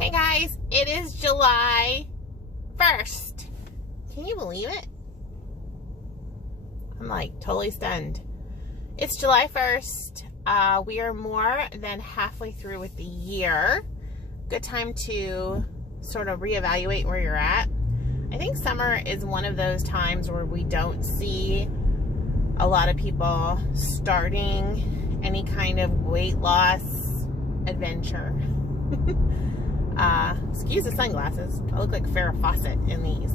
Hey guys, it is July 1st. Can you believe it? I'm like totally stunned. It's July 1st. We are more than halfway through with the year. Good time to sort of reevaluate where you're at. I think summer is one of those times where we don't see a lot of people starting any kind of weight loss adventure. Excuse the sunglasses. I look like Farrah Fawcett in these.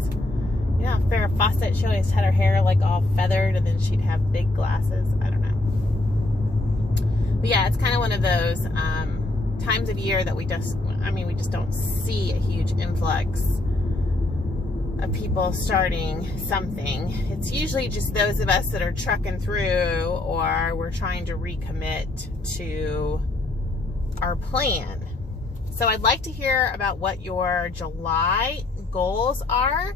You know, Farrah Fawcett, she always had her hair like all feathered and then she'd have big glasses. I don't know. But yeah, it's kind of one of those times of year that we just don't see a huge influx of people starting something. It's usually just those of us that are trucking through, or we're trying to recommit to our plan. So I'd like to hear about what your July goals are.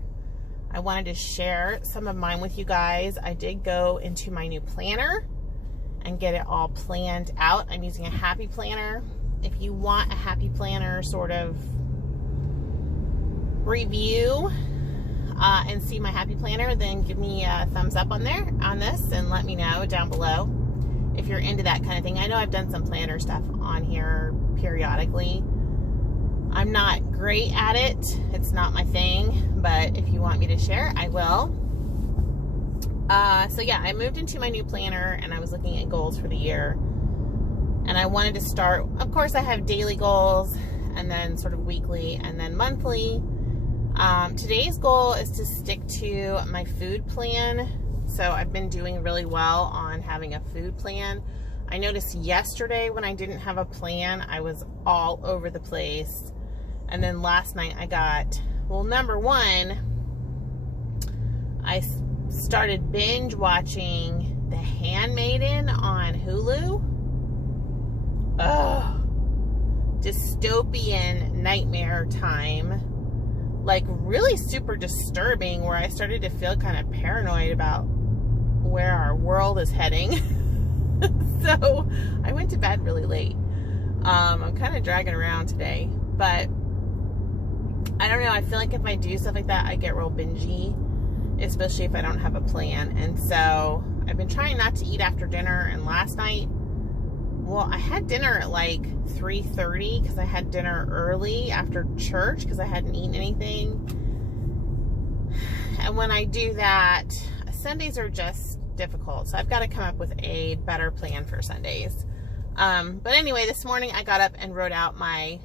I wanted to share some of mine with you guys. I did go into my new planner and get it all planned out. I'm using a Happy Planner. If you want a Happy Planner sort of review and see my Happy Planner, then give me a thumbs up on this and let me know down below if you're into that kind of thing. I know I've done some planner stuff on here periodically. I'm not great at it. It's not my thing, but if you want me to share, I will. So yeah, I moved into my new planner and I was looking at goals for the year. And I wanted to start, of course I have daily goals and then sort of weekly and then monthly. Today's goal is to stick to my food plan. So I've been doing really well on having a food plan. I noticed yesterday when I didn't have a plan, I was all over the place. And then last night I got, well, number one, I started binge watching The Handmaiden on Hulu. Ugh. Dystopian nightmare time. Like really super disturbing, where I started to feel kind of paranoid about where our world is heading. So I went to bed really late. I'm kind of dragging around today, but I don't know. I feel like if I do stuff like that, I get real bingey, especially if I don't have a plan. And so I've been trying not to eat after dinner. And last night, well, I had dinner at like 3:30 because I had dinner early after church because I hadn't eaten anything. And when I do that, Sundays are just difficult. So I've got to come up with a better plan for Sundays. But anyway, this morning I got up and wrote out my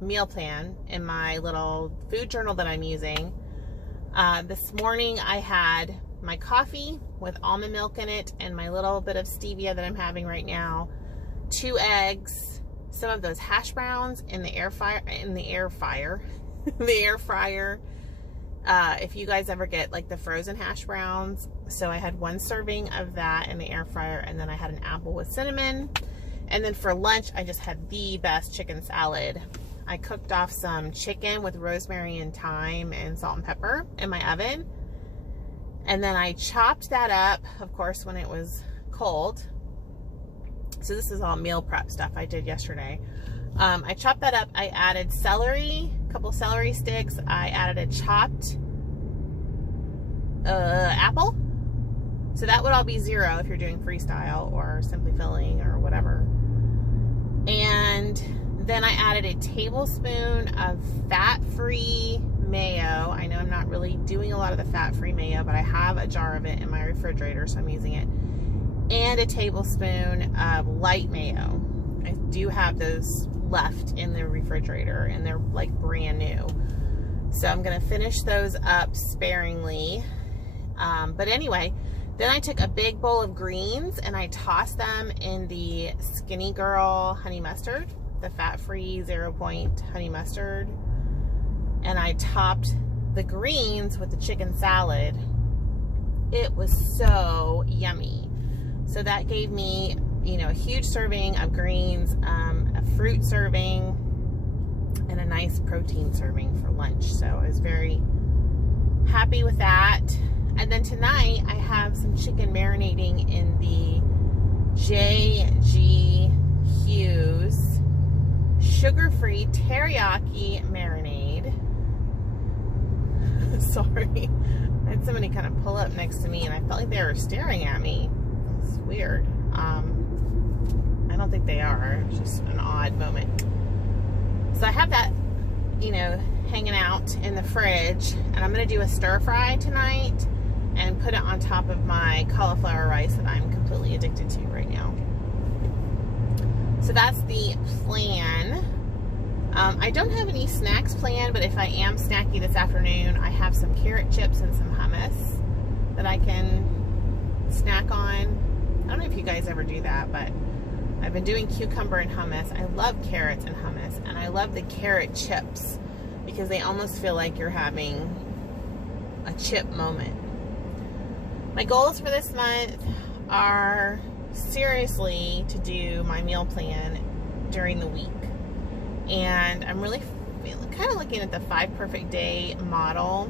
meal plan in my little food journal that I'm using. This morning I had my coffee with almond milk in it and my little bit of stevia that I'm having right now, 2 eggs, some of those hash browns in the air fryer, if you guys ever get like the frozen hash browns. So I had 1 serving of that in the air fryer, and then I had an apple with cinnamon. And then for lunch, I just had the best chicken salad. I cooked off some chicken with rosemary and thyme and salt and pepper in my oven. And then I chopped that up, of course, when it was cold. So this is all meal prep stuff I did yesterday. I chopped that up. I added celery, a couple celery sticks. I added a chopped apple. So that would all be 0 if you're doing freestyle or simply filling or whatever. And then I added a tablespoon of fat-free mayo. I know I'm not really doing a lot of the fat-free mayo, but I have a jar of it in my refrigerator, so I'm using it. And a tablespoon of light mayo. I do have those left in the refrigerator, and they're like brand new. So I'm gonna finish those up sparingly. But anyway, then I took a big bowl of greens and I tossed them in the Skinny Girl honey mustard, the fat-free 0 point honey mustard. And I topped the greens with the chicken salad. It was so yummy. So that gave me, you know, a huge serving of greens, a fruit serving, and a nice protein serving for lunch. So I was very happy with that. And then tonight I have some chicken marinating in the J.G. Hughes sugar-free teriyaki marinade. Sorry, I had somebody kind of pull up next to me and I felt like they were staring at me. It's weird. I don't think they are. It's just an odd moment. So I have that, you know, hanging out in the fridge, and I'm going to do a stir fry tonight and put it on top of my cauliflower rice that I'm completely addicted to right now. So that's the plan. I don't have any snacks planned, but if I am snacky this afternoon, I have some carrot chips and some hummus that I can snack on. I don't know if you guys ever do that, but I've been doing cucumber and hummus. I love carrots and hummus, and I love the carrot chips because they almost feel like you're having a chip moment. My goals for this month are seriously to do my meal plan during the week. And I'm really kind of looking at the 5 Perfect Day model,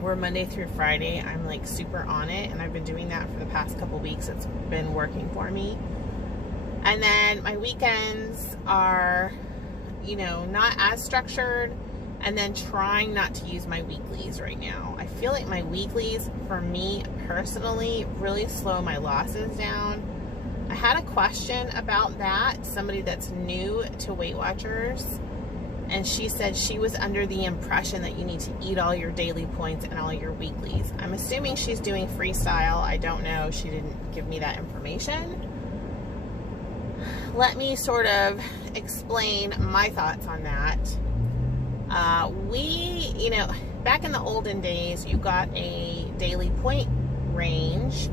where Monday through Friday I'm like super on it, and I've been doing that for the past couple weeks. It's been working for me. And then my weekends are, you know, not as structured, and then trying not to use my weeklies right now. I feel like my weeklies, for me personally, really slow my losses down. I had a question about that, somebody that's new to Weight Watchers, and she said she was under the impression that you need to eat all your daily points and all your weeklies. I'm assuming she's doing freestyle. I don't know. She didn't give me that information. Let me sort of explain my thoughts on that. You know, back in the olden days, you got a daily point range.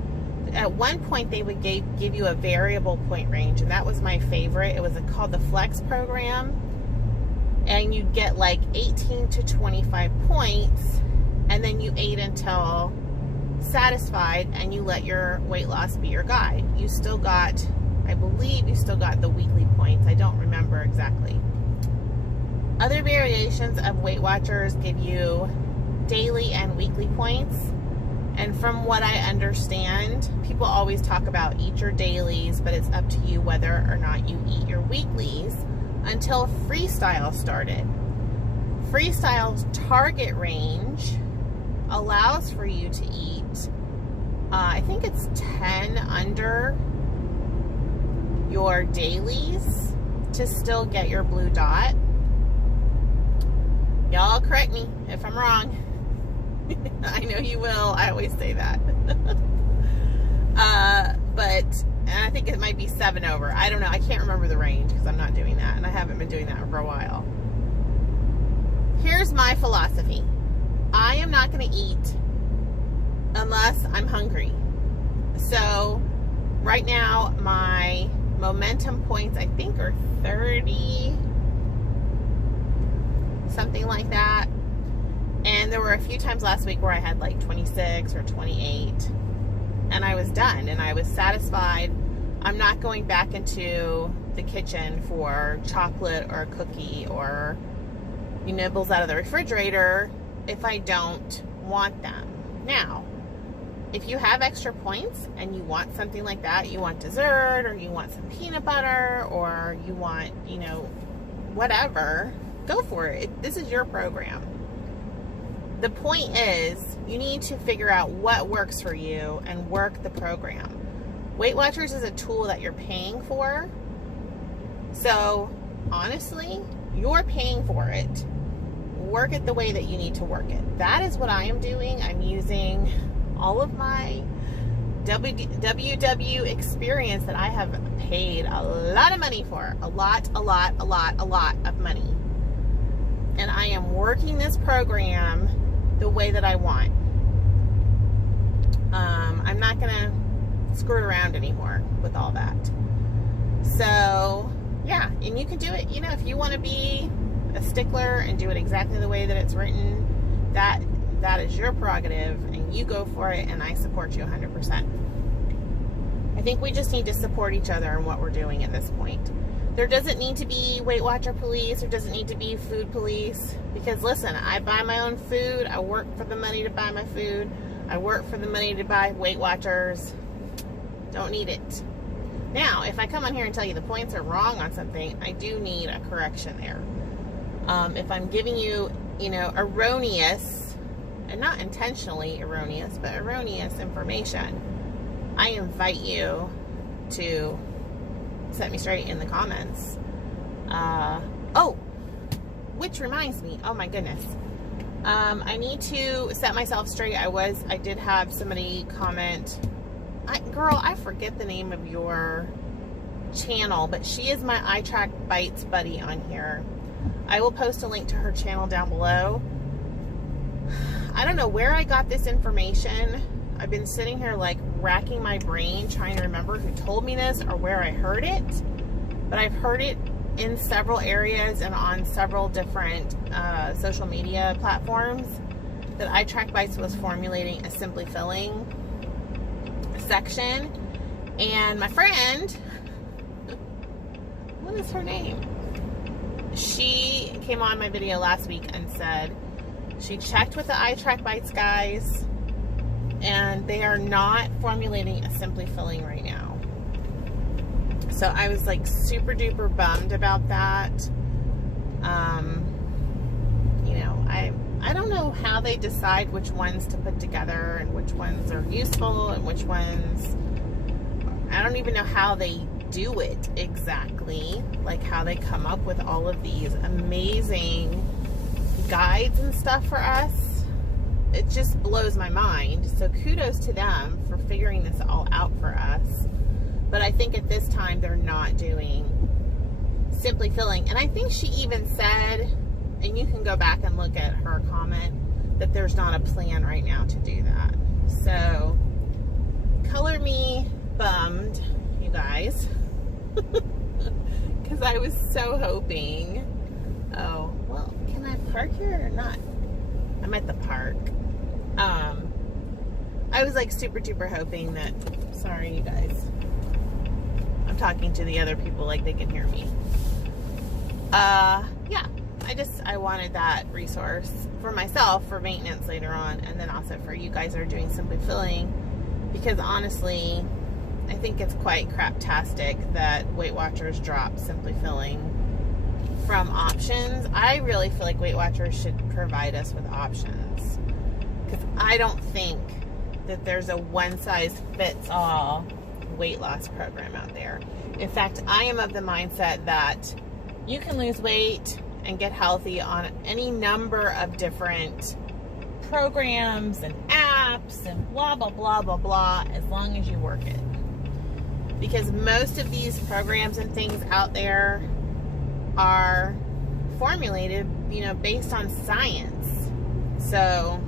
At one point, they would give you a variable point range, and that was my favorite. It was called the Flex program, and you'd get like 18 to 25 points, and then you ate until satisfied, and you let your weight loss be your guide. You still got, I believe you still got the weekly points. I don't remember exactly. Other variations of Weight Watchers give you daily and weekly points. And from what I understand, people always talk about eat your dailies, but it's up to you whether or not you eat your weeklies, until Freestyle started. Freestyle's target range allows for you to eat, I think it's 10 under your dailies to still get your blue dot. Y'all correct me if I'm wrong. I know you will. I always say that. But I think it might be 7 over. I don't know. I can't remember the range because I'm not doing that, and I haven't been doing that for a while. Here's my philosophy. I am not going to eat unless I'm hungry. So right now my momentum points, I think, are 30, something like that. And there were a few times last week where I had like 26 or 28, and I was done and I was satisfied. I'm not going back into the kitchen for chocolate or a cookie or nibbles out of the refrigerator if I don't want them. Now, if you have extra points and you want something like that, you want dessert, or you want some peanut butter, or you want, whatever, go for it. This is your program. The point is, you need to figure out what works for you and work the program. Weight Watchers is a tool that you're paying for. So, honestly, you're paying for it. Work it the way that you need to work it. That is what I am doing. I'm using all of my WW experience that I have paid a lot of money for. A lot of money. And I am working this program the way that I want. I'm not going to screw around anymore with all that. So, yeah, and you can do it, if you want to be a stickler and do it exactly the way that it's written, that is your prerogative, and you go for it, and I support you 100%. I think we just need to support each other in what we're doing at this point. There doesn't need to be Weight Watcher police. There doesn't need to be food police. Because listen, I buy my own food. I work for the money to buy my food. I work for the money to buy Weight Watchers. Don't need it. Now, if I come on here and tell you the points are wrong on something, I do need a correction there. If I'm giving you, you know, erroneous, and not intentionally erroneous, but erroneous information, I invite you to set me straight in the comments. Oh, which reminds me, oh my goodness. I need to set myself straight. I did have somebody comment, girl, I forget the name of your channel, but she is my iTrack Bites buddy on here. I will post a link to her channel down below. I don't know where I got this information. I've been sitting here like racking my brain trying to remember who told me this or where I heard it, but I've heard it in several areas and on several different social media platforms that iTrack Bites was formulating a Simply Filling section. And my friend, what is her name? She came on my video last week and said she checked with the iTrack Bites guys and they are not formulating a Simply Filling right now. So I was like super duper bummed about that. You know, I don't know how they decide which ones to put together and which ones are useful and which ones, I don't even know how they do it exactly, like how they come up with all of these amazing guides and stuff for us. It just blows my mind. So kudos to them for figuring this all out for us. But I think at this time they're not doing Simply Filling. And I think she even said, and you can go back and look at her comment, that there's not a plan right now to do that. So color me bummed, you guys. Because I was so hoping. Oh, well, can I park here or not? I'm at the park. I was like super duper hoping that, sorry you guys, I'm talking to the other people like they can hear me. Yeah, I wanted that resource for myself for maintenance later on, and then also for you guys that are doing Simply Filling, because honestly, I think it's quite craptastic that Weight Watchers drop Simply Filling from options. I really feel like Weight Watchers should provide us with options, because I don't think that there's a one-size-fits-all weight loss program out there. In fact, I am of the mindset that you can lose weight and get healthy on any number of different programs and apps and blah, blah, blah, blah, blah, as long as you work it. Because most of these programs and things out there are formulated, you know, based on science. So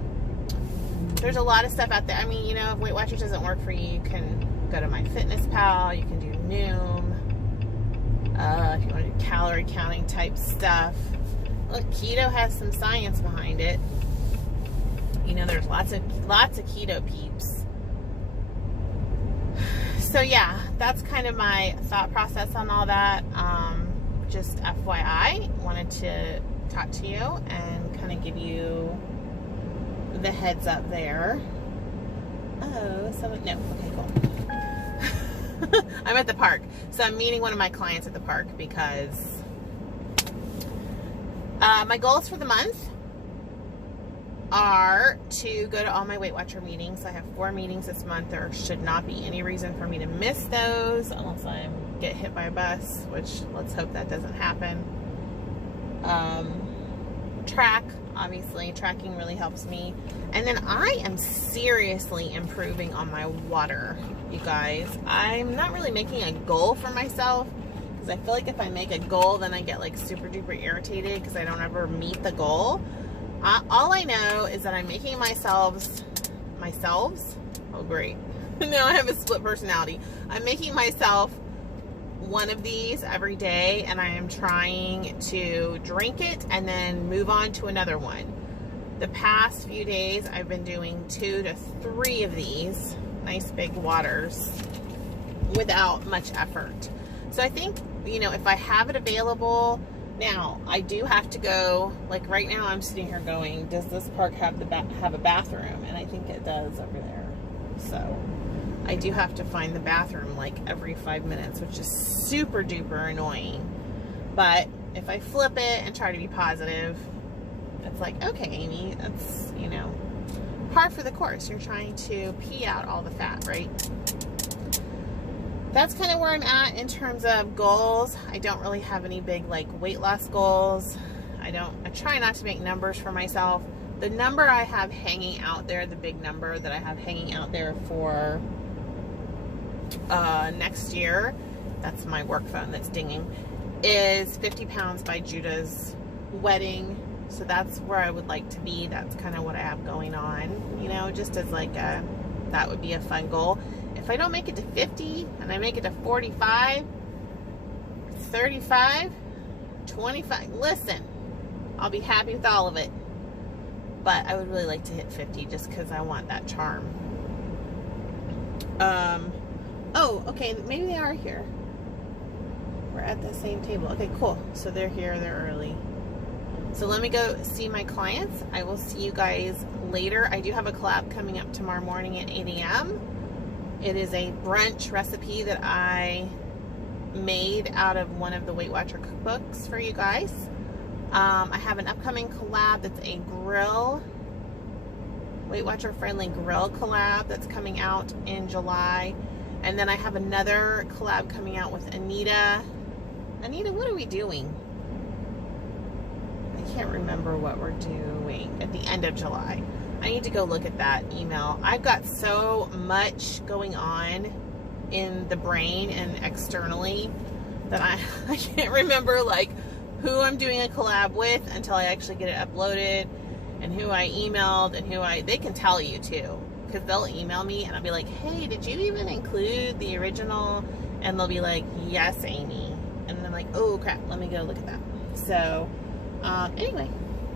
there's a lot of stuff out there. I mean, you know, if Weight Watchers doesn't work for you, you can go to MyFitnessPal, you can do Noom, if you want to do calorie counting type stuff. Look, keto has some science behind it. You know, there's lots of keto peeps. So yeah, that's kind of my thought process on all that. Just FYI, wanted to talk to you and kind of give you the heads up there. Oh, so no, okay, cool. I'm at the park, so I'm meeting one of my clients at the park because my goals for the month are to go to all my Weight Watcher meetings. I have 4 meetings this month. There should not be any reason for me to miss those unless I get hit by a bus, which let's hope that doesn't happen. Track, obviously, tracking really helps me. And then I am seriously improving on my water, you guys. I'm not really making a goal for myself because I feel like if I make a goal, then I get like super duper irritated because I don't ever meet the goal. All I know is that I'm making myself, oh great, now I have a split personality. I'm making myself one of these every day, and I am trying to drink it and then move on to another one. The past few days I've been doing 2 to 3 of these nice big waters without much effort. So I think, you know, if I have it available. Now, I do have to go, like right now I'm sitting here going, does this park have a bathroom? And I think it does over there. So, I do have to find the bathroom like every 5 minutes, which is super duper annoying. But if I flip it and try to be positive, it's like, okay, Amy, that's, you know, par for the course. You're trying to pee out all the fat, right? That's kind of where I'm at in terms of goals. I don't really have any big like weight loss goals. I try not to make numbers for myself. The number I have hanging out there, the big number that I have hanging out there for next year, that's my work phone that's dinging, is 50 pounds by Judah's wedding. So that's where I would like to be. That's kind of what I have going on, you know, just as like a, that would be a fun goal. If I don't make it to 50 and I make it to 45, 35, 25, listen, I'll be happy with all of it. But I would really like to hit 50 just because I want that charm. Oh, okay, maybe they are here. We're at the same table. Okay, cool. So they're here, they're early. So let me go see my clients. I will see you guys later. I do have a collab coming up tomorrow morning at 8 a.m. It is a brunch recipe that I made out of one of the Weight Watcher cookbooks for you guys. I have an upcoming collab that's a grill, Weight Watcher friendly grill collab that's coming out in July. And then I have another collab coming out with Anita. Anita, what are we doing? I can't remember what we're doing at the end of July. I need to go look at that email. I've got so much going on in the brain and externally that I can't remember like who I'm doing a collab with until I actually get it uploaded, and who I emailed, and they can tell you too, because they'll email me and I'll be like, hey, did you even include the original? And they'll be like, yes, Amy. And I'm like, oh crap, let me go look at that. So anyway,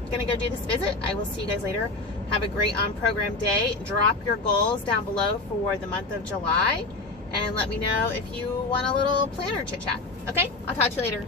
gonna go do this visit. I will see you guys later. Have a great on-program day. Drop your goals down below for the month of July, and let me know if you want a little planner chit chat. Okay, I'll talk to you later.